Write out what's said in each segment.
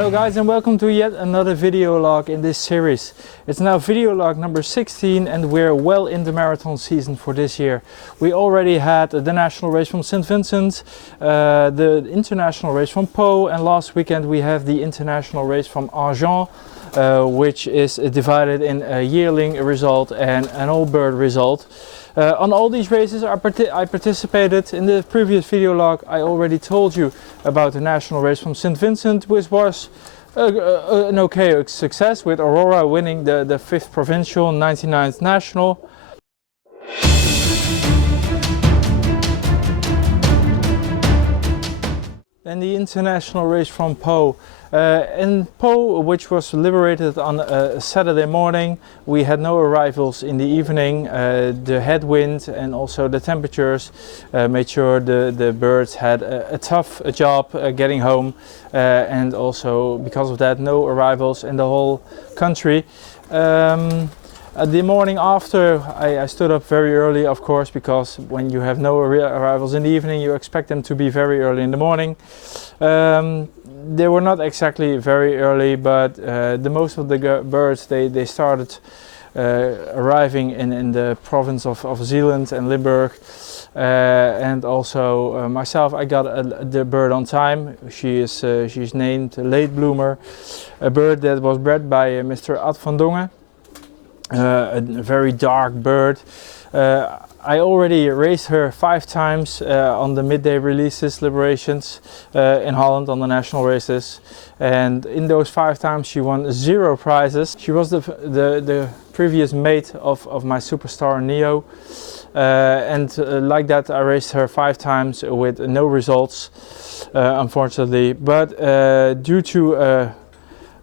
Hello guys, and welcome to yet another video log in this series. It's now video log number 16 and we're well in the marathon season for this year. We already had the national race from St. Vincent, the international race from Pau, and last weekend we have the international race from Agen, which is divided in a yearling result and an old bird result. On all these races I participated. In the previous video log I already told you about the national race from St. Vincent, which was an okay success, with Aurora winning the 5th provincial, 99th national. Then the international race from Pau. In Pau, which was liberated on a Saturday morning, we had no arrivals in the evening. The headwind and also the temperatures made sure the birds had a tough job getting home, and also because of that no arrivals in the whole country. The morning after, I stood up very early, of course, because when you have no arrivals in the evening you expect them to be very early in the morning. They were not exactly very early, but the most of the birds they started arriving in the province of Zeeland and Limburg, and also myself, I got the bird on time. She's named Late Bloomer, a bird that was bred by Mr. Agen Frank. A very dark bird. I already raced her 5 times on the midday releases, liberations in Holland on the national races, and in those 5 times she won 0 prizes. She was the previous mate of my superstar Neo, and like that I raced her 5 times with no results, unfortunately, but due to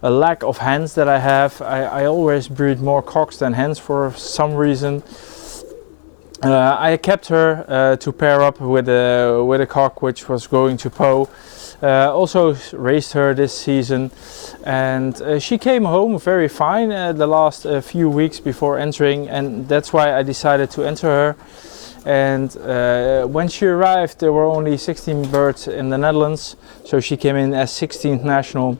a lack of hens that I have, I always breed more cocks than hens for some reason. I kept her to pair up with a cock which was going to Pau. Also raced her this season, and she came home very fine the last few weeks before entering, and that's why I decided to enter her. And when she arrived there were only 16 birds in the Netherlands, so she came in as 16th national.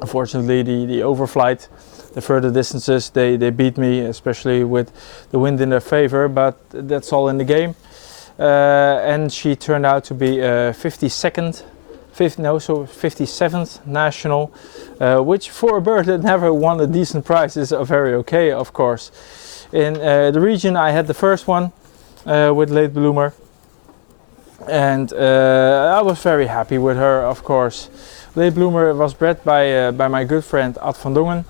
Unfortunately, the overflight, the further distances, they beat me, especially with the wind in their favor, but that's all in the game. And she turned out to be 57th national, which for a bird that never won a decent prize is very okay, of course. In the region I had the first one with Late Bloomer, and I was very happy with her, of course. Late Bloomer was bred by my good friend Agen Frank,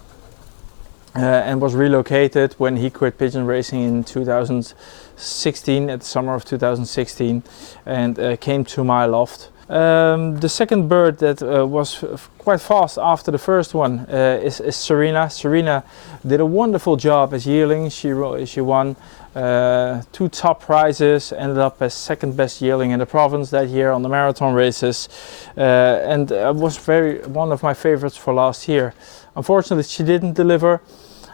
and was relocated when he quit pigeon racing in 2016, at the summer of 2016, and came to my loft. The second bird that was quite fast after the first one is Serena. Serena did a wonderful job as yearling. She won 2 top prizes, ended up as 2nd best yearling in the province that year on the marathon races, and was one of my favorites for last year. Unfortunately, she didn't deliver.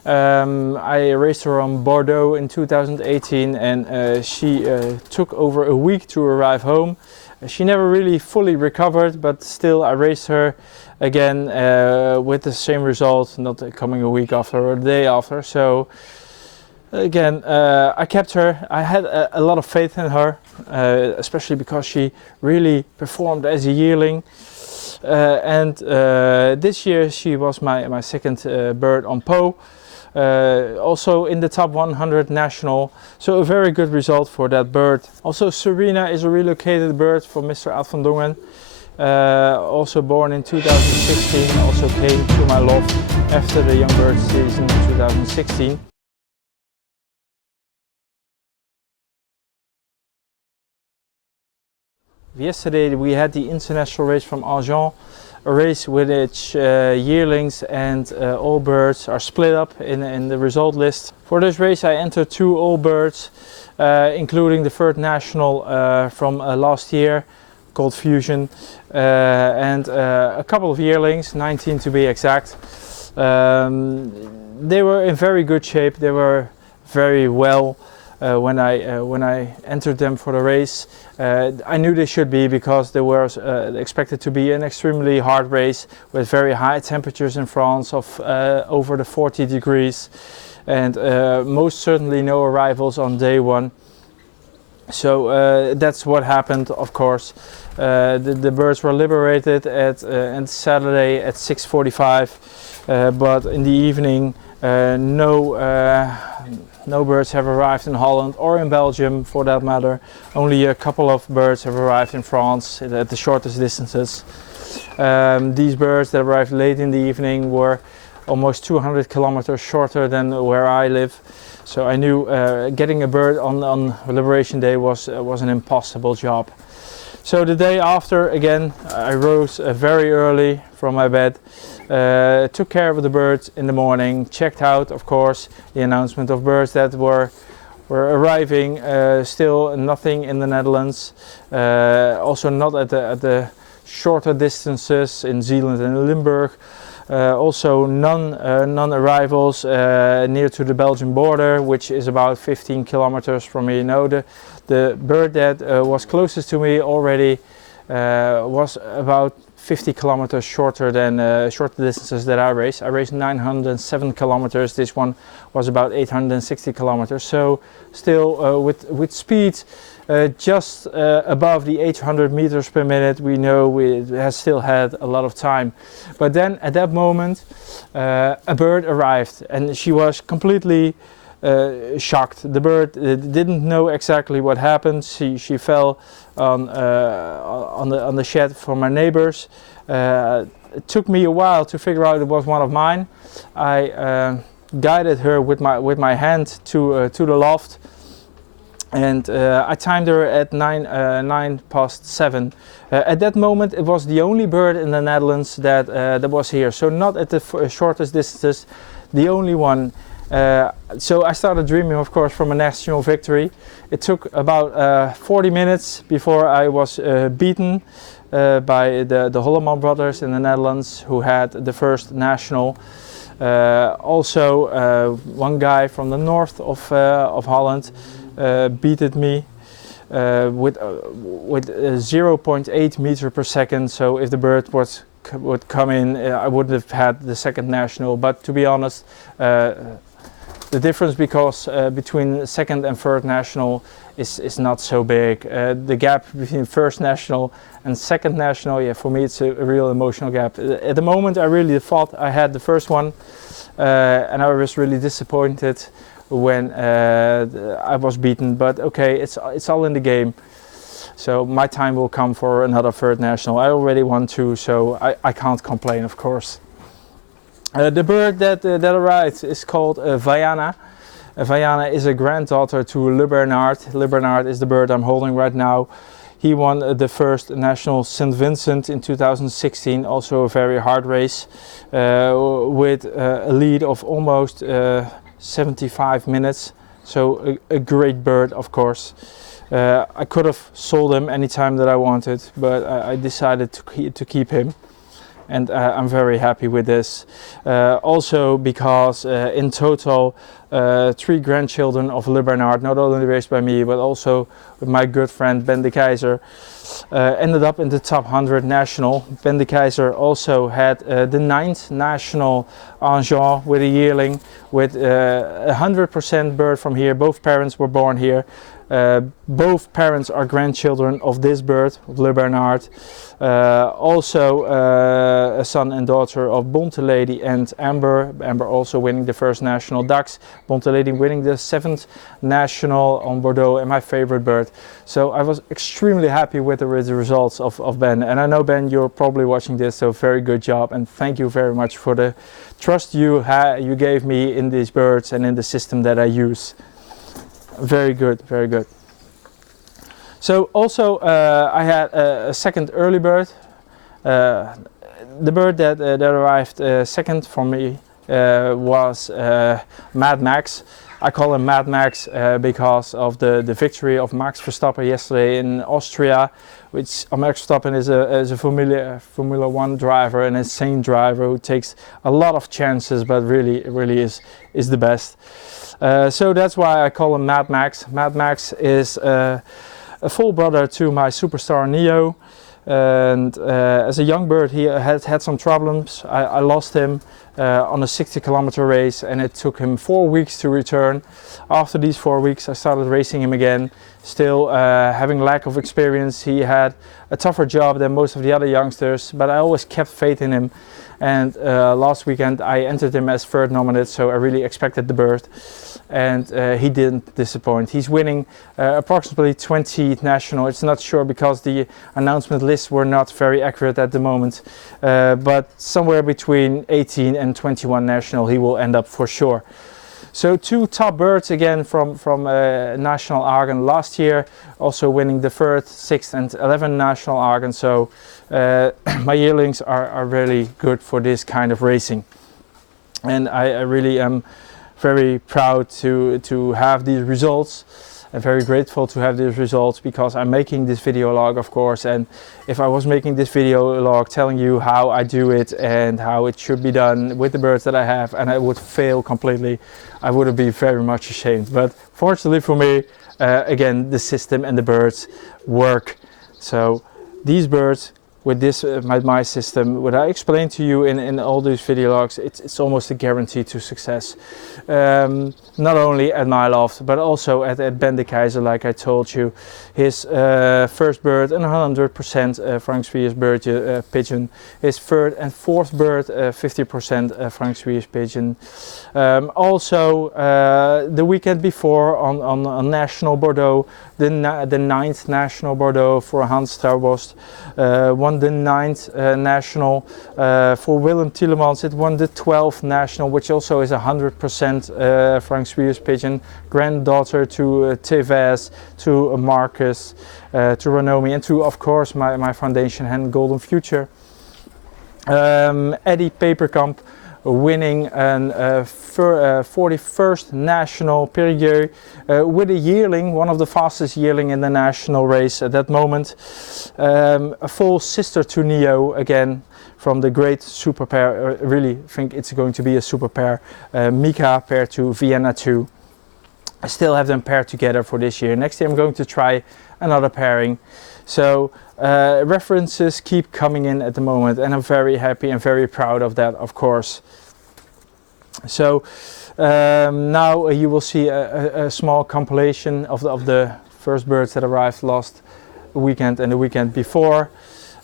I raced her on Bordeaux in 2018, and she took over a week to arrive home. She never really fully recovered, but still I raced her again with the same result, not coming a week after or a day after. So again, I kept her. I had a lot of faith in her, especially because she really performed as a yearling. And this year she was my second bird on Pau. Also in the top 100 national, so a very good result for that bird. Also Serena is a relocated bird from Mr. Agen Frank, also born in 2016, also came to my loft after the young bird season in 2016. Yesterday we had the international race from Agen, a race with which yearlings and all birds are split up in the result list. For this race I entered 2 all birds, including the 3rd national from last year, called Fusion, and a couple of yearlings, 19 to be exact. They were in very good shape, they were very well when I entered them for the race. I knew they should be, because they were expected to be an extremely hard race with very high temperatures in France of over the 40 degrees, and most certainly no arrivals on day one. So that's what happened, of course. The birds were liberated on Saturday at 6:45, but in the evening no birds have arrived in Holland or in Belgium for that matter. Only a couple of birds have arrived in France at the shortest distances. These birds that arrived late in the evening were almost 200 kilometers shorter than where I live. So I knew getting a bird on Liberation Day was an impossible job. So the day after, again, I rose very early from my bed, took care of the birds in the morning, checked out, of course, the announcement of birds that were arriving. Still nothing in the Netherlands, also not at the shorter distances in Zeeland and Limburg. Also none arrivals near to the Belgian border, which is about 15 kilometers from me. No, the bird that was closest to me already was about 50 kilometers shorter than shorter distances that I raced. I raced 907 kilometers. This one was about 860 kilometers. So still with speed just above the 800 meters per minute, we know it has still had a lot of time. But then at that moment a bird arrived, and she was completely shocked. The bird didn't know exactly what happened. She fell on the shed from my neighbors. It took me a while to figure out it was one of mine. I guided her with my hand to the loft, and I timed her at 7:09. At that moment, it was the only bird in the Netherlands that was here. So not at the shortest distances, the only one. So I started dreaming, of course, from a national victory. It took about 40 minutes before I was beaten by the Holleman brothers in the Netherlands, who had the first national. Also, one guy from the north of Holland beated me with 0.8 meter per second. So if the bird would come in, I wouldn't have had the second national. But to be honest, the difference between second and third national is not so big. The gap between first national and second national, yeah, for me it's a real emotional gap. At the moment I really thought I had the first one, and I was really disappointed when I was beaten. But okay, it's all in the game. So my time will come for another third national. I already won two, so I can't complain, of course. The bird that arrived is called Vaiana. Vaiana is a granddaughter to Le Bernard. Le Bernard is the bird I'm holding right now. He won the first national St. Vincent in 2016, also a very hard race, with a lead of almost 75 minutes. So a great bird, of course. I could have sold him anytime that I wanted, but I decided to keep him. And I'm very happy with this. Also because in total 3 grandchildren of Le Bernard, not only raised by me but also with my good friend Ben de Keizer, ended up in the top 100 national. Ben de Keizer also had the 9th national Agen with a yearling, with 100% bird from here. Both parents were born here. Both parents are grandchildren of this bird, of Le Bernard. Also a son and daughter of Bonte Lady and Amber. Amber also winning the first national ducks. Bonte Lady winning the 7th national on Bordeaux, and my favorite bird. So I was extremely happy with the results of Ben. And I know, Ben, you're probably watching this, so very good job. And thank you very much for the trust you gave me in these birds and in the system that I use. Very good, very good. So also I had a second early bird. The bird that arrived second for me was Mad Max. I call him Mad Max because of the victory of Max Verstappen yesterday in Austria. Which Max Verstappen is a Formula 1 driver, an insane driver who takes a lot of chances, but really is the best. So that's why I call him Mad Max. Mad Max is a full brother to my superstar Neo. And as a young bird, he had some problems. I lost him on a 60-kilometer race, and it took him 4 weeks to return. After these 4 weeks, I started racing him again. Still having lack of experience, he had a tougher job than most of the other youngsters, but I always kept faith in him. And last weekend I entered him as third nominate, so I really expected the bird. And he didn't disappoint. He's winning approximately 20 national. It's not sure because the announcement lists were not very accurate at the moment, but somewhere between 18 and 21 national he will end up for sure. So 2 top birds again from National Agen last year, also winning the 3rd, 6th and 11th National Agen. So my yearlings are really good for this kind of racing, and I really am very proud to have these results, and very grateful to have these results, because I'm making this video log, of course. And if I was making this video log telling you how I do it and how it should be done with the birds that I have, and I would fail completely, I would be very much ashamed. But fortunately for me, again, the system and the birds work. So these birds with this my system, what I explained to you in all these video logs, it's almost a guarantee to success. Not only at my loft, but also at Ben de Keizer, like I told you. His first bird, and 100% Frank Zwiers bird pigeon. His third and fourth bird, 50% Frank Zwiers pigeon. Also, the weekend before on National Bordeaux, the 9th National Bordeaux for Hans Trouwbost, won the 9th National. For Willem Tielemans, it won the 12th National, which also is 100% Frank Zwiers pigeon, granddaughter to Tevez, to Marcus, to Ranomi, and to, of course, my foundation hen Golden Future. Eddie Peperkamp winning an 41st National Périgueux with a yearling, one of the fastest yearling in the national race at that moment. A full sister to Neo again, from the great super pair. I really think it's going to be a super pair. Mika paired to Vienna 2. I still have them paired together for this year. Next year I'm going to try another pairing. So references keep coming in at the moment, and I'm very happy and very proud of that, of course. So now you will see a small compilation of the first birds that arrived last weekend and the weekend before,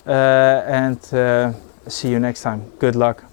and see you next time. Good luck.